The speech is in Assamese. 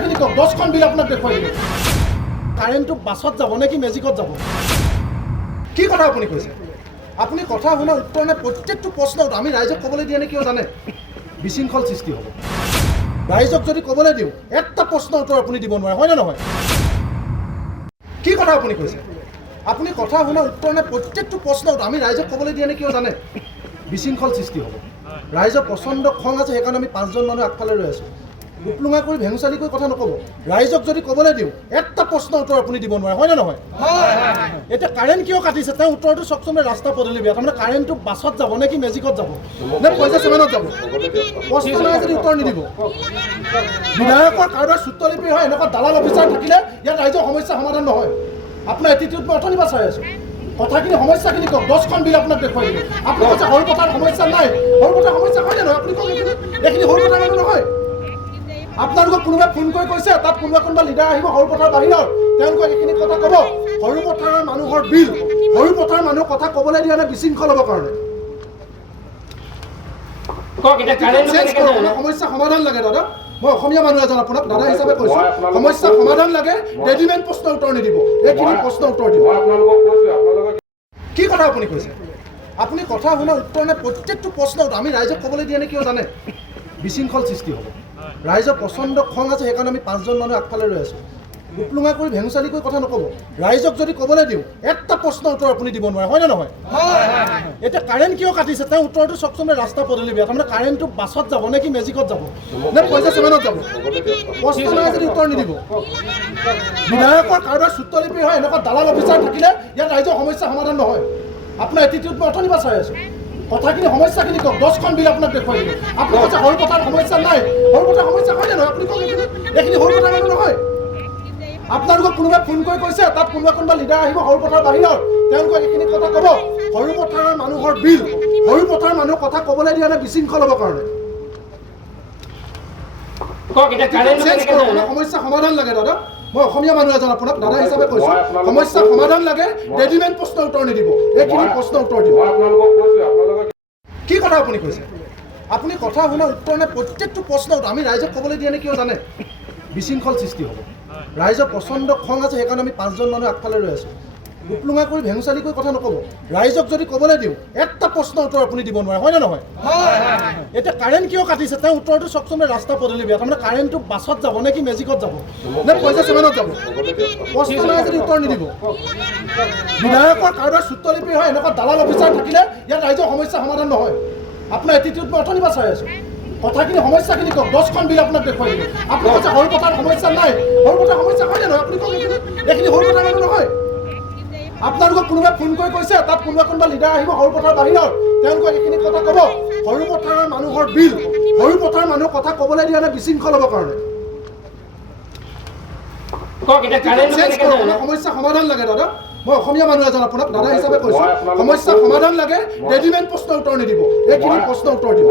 সমস্যাখিনি কওক 10খন বিল আপোনাক দেখুৱাই দিম কাৰেণ্টটো বাছত যাব নে কি মেজিকত যাব কি কথা আপুনি কৈছে আপুনি কথা শুনাৰ উত্তৰ নাই প্ৰত্যেকটো প্ৰশ্নত আমি ৰাইজক ক'বলৈ দিয়ে নে কিয় জানে বিশৃংখল সৃষ্টি হ'ব ৰাইজক যদি ক'বলৈ দিওঁ একটা প্ৰশ্নৰ উত্তৰ আপুনি দিব নোৱাৰে হয় নে নহয় কি কথা আপুনি কৈছে আপুনি কথা শুনাৰ উত্তৰ নাই প্ৰত্যেকটো প্ৰশ্নত আমি ৰাইজক ক'বলৈ দিয়ে নে কিয় জানে বিশৃংখল সৃষ্টি হ'ব ৰাইজৰ প্ৰচণ্ড খং আছে সেইকাৰণে আমি 5জন মানুহ আগফালে ৰৈ আছোঁ উপলুঙা কৰি ভেঙুচালি কৰি কথা নক'ব ৰাইজক যদি ক'বলৈ দিওঁ একটা প্ৰশ্নৰ উত্তৰ আপুনি দিব নোৱাৰে হয় নে নহয় এতিয়া কাৰেণ্ট কিয় কাটিছে তেওঁ উত্তৰটো চাওকচোন ৰাস্তা পদূলি বেয়া তাৰমানে কাৰেণ্টটো বাছত যাব নে কি মেজিকত যাব নে পইচা চেভেনত যাব প্ৰশ্ন নাই যদি উত্তৰ নিদিব বিধায়কৰ কাৰোবাৰ চুত্ৰলিপি হয় এনেকুৱা দালাল অফিচাৰ থাকিলে ইয়াত ৰাইজৰ সমস্যা সমাধান নহয় আপোনাৰ এটিটিউড মই অথনিৰ পৰা চাই আছোঁ কথাখিনি সমস্যাখিনি কওক 10খন বিল আপোনাক দেখুৱাই দিম আপুনি কৈছে সৰু পথাৰ সমস্যা নাই সৰু পথাৰ সমস্যা হয় নে নহয় আপুনি কওক এইখিনি সৰু পথাৰ মানুহ নহয় আপোনালোকক কোনোবাই ফোন কৰি কৈছে তাত কোনোবা লিডাৰ আহিব সৰু পথাৰ বাহিৰৰ তেওঁলোকক এইখিনি কথা ক'ব সৰু পথাৰৰ মানুহৰ বিল সৰু পথাৰ মানুহৰ কথা ক'বলৈ দিয়া নাই বিশৃংখল হ'বৰ কাৰণে সমস্যা সমাধান লাগে দাদা মই অসমীয়া মানুহ এজন আপোনাক দাদা হিচাপে কৈছোঁ সমস্যা সমাধান লাগে ৰেডিমেড প্ৰশ্নৰ উত্তৰ নিদিব এইখিনি প্ৰশ্নৰ উত্তৰ দিব কি কথা আপুনি কৈছে আপুনি কথা শুনাৰ উত্তৰ নাই প্ৰত্যেকটো প্ৰশ্নত আমি ৰাইজক ক'বলৈ দিয়ে নে কিয় জানে বিশৃংখল সৃষ্টি হ'ব ৰাইজৰ প্ৰচণ্ড খং আছে সেইকাৰণে আমি 5জন মানুহ আগফালে ৰৈ আছোঁ উপলুঙা কৰি ভেঙুচালি কৰি কথা নক'ব ৰাইজক যদি ক'বলৈ দিওঁ একটা প্ৰশ্নৰ উত্তৰ আপুনি দিব নোৱাৰে হয় নে নহয় এতিয়া কাৰেণ্ট কিয় কাটিছে তেওঁ উত্তৰটো চাওকচোন ৰাস্তা পদূলি বেয়া তাৰমানে কাৰেণ্টটো বাছত যাব নে কি মেজিকত যাব নে পইচা চেভেনত যাব প্ৰশ্ন নাই যদি উত্তৰ নিদিব বিধায়কৰ কাৰোবাৰ চুত্ৰলিপি হয় এনেকুৱা দালাল অফিচাৰ থাকিলে ইয়াত ৰাইজৰ সমস্যা সমাধান নহয় আপোনাৰ এটিটিউড মই অথনিৰ পৰা চাই আছোঁ কথাখিনি সমস্যাখিনি কওক 10খন বিল আপোনাক দেখুৱাই দিম আপুনি কৈছে সৰু পথাৰ সমস্যা নাই সৰু পথাৰ সমস্যা হয় নে নহয় আপুনি কওক এইখিনি সৰু পথাৰ মানুহ নহয় আপোনালোকক কোনোবাই ফোন কৰি কৈছে তাত কোনোবা লিডাৰ আহিব সৰু পথাৰ বাহিৰৰ তেওঁলোকক এইখিনি কথা ক'ব সৰু পথাৰৰ মানুহৰ বিল সৰু পথাৰ মানুহৰ কথা ক'বলৈ দিয়া নাই বিশৃংখল হ'বৰ কাৰণে সমস্যা সমাধান লাগে দাদা মই অসমীয়া মানুহ এজন আপোনাক দাদা হিচাপে কৈছোঁ সমস্যা সমাধান লাগে ৰেডিমেড প্ৰশ্নৰ উত্তৰ নিদিব এইখিনি প্ৰশ্নৰ উত্তৰ দিব কি কথা আপুনি কৈছে আপুনি কথা শুনাৰ উত্তৰ নাই প্ৰত্যেকটো প্ৰশ্নত আমি ৰাইজক ক'বলৈ দিয়ে নে কিয় জানে বিশৃংখল সৃষ্টি হ'ব ৰাইজৰ প্ৰচণ্ড খং আছে সেইকাৰণে আমি 5জন মানুহ আগফালে ৰৈ আছোঁ উপলুঙা কৰি ভেঙুচালি কৰি কথা নক'ব ৰাইজক যদি ক'বলৈ দিওঁ একটা প্ৰশ্নৰ উত্তৰ আপুনি দিব নোৱাৰে হয় নে নহয় এতিয়া কাৰেণ্ট কিয় কাটিছে তেওঁ উত্তৰটো চাওকচোন ৰাস্তা পদূলি বেয়া তাৰমানে কাৰেণ্টটো বাছত যাব নে কি মেজিকত যাব নে পইচা চেভেনত যাব প্ৰশ্ন নাই যদি উত্তৰ নিদিব বিধায়কৰ কাৰোবাৰ চুত্ৰলিপি হয় এনেকুৱা দালাল অফিচাৰ থাকিলে ইয়াত ৰাইজৰ সমস্যা সমাধান নহয় আপোনাৰ এটিটিউড মই অথনিৰ পৰা চাই আছোঁ কথাখিনি সমস্যাখিনি কওক 10খন বিল আপোনাক দেখুৱাই দিম আপুনি কৈছে সৰু পথাৰ সমস্যা নাই সৰু পথাৰ সমস্যা হয় নে নহয় আপুনি কওক এইখিনি সৰু পথাৰ মানুহ নহয় আপোনালোকক কোনোবাই ফোন কৰি কৈছে তাত কোনোবা লিডাৰ আহিব সৰু পথাৰ বাহিৰৰ তেওঁলোকক এইখিনি কথা ক'ব সৰু পথাৰৰ মানুহৰ বিল সৰু পথাৰ মানুহৰ কথা ক'বলৈ দিয়া নাই বিশৃংখল হ'বৰ কাৰণে সমস্যা সমাধান লাগে দাদা মই অসমীয়া মানুহ এজন আপোনাক দাদা হিচাপে কৈছোঁ সমস্যা সমাধান লাগে ৰেডিমেড প্ৰশ্নৰ উত্তৰ নিদিব এইখিনি প্ৰশ্নৰ উত্তৰ দিব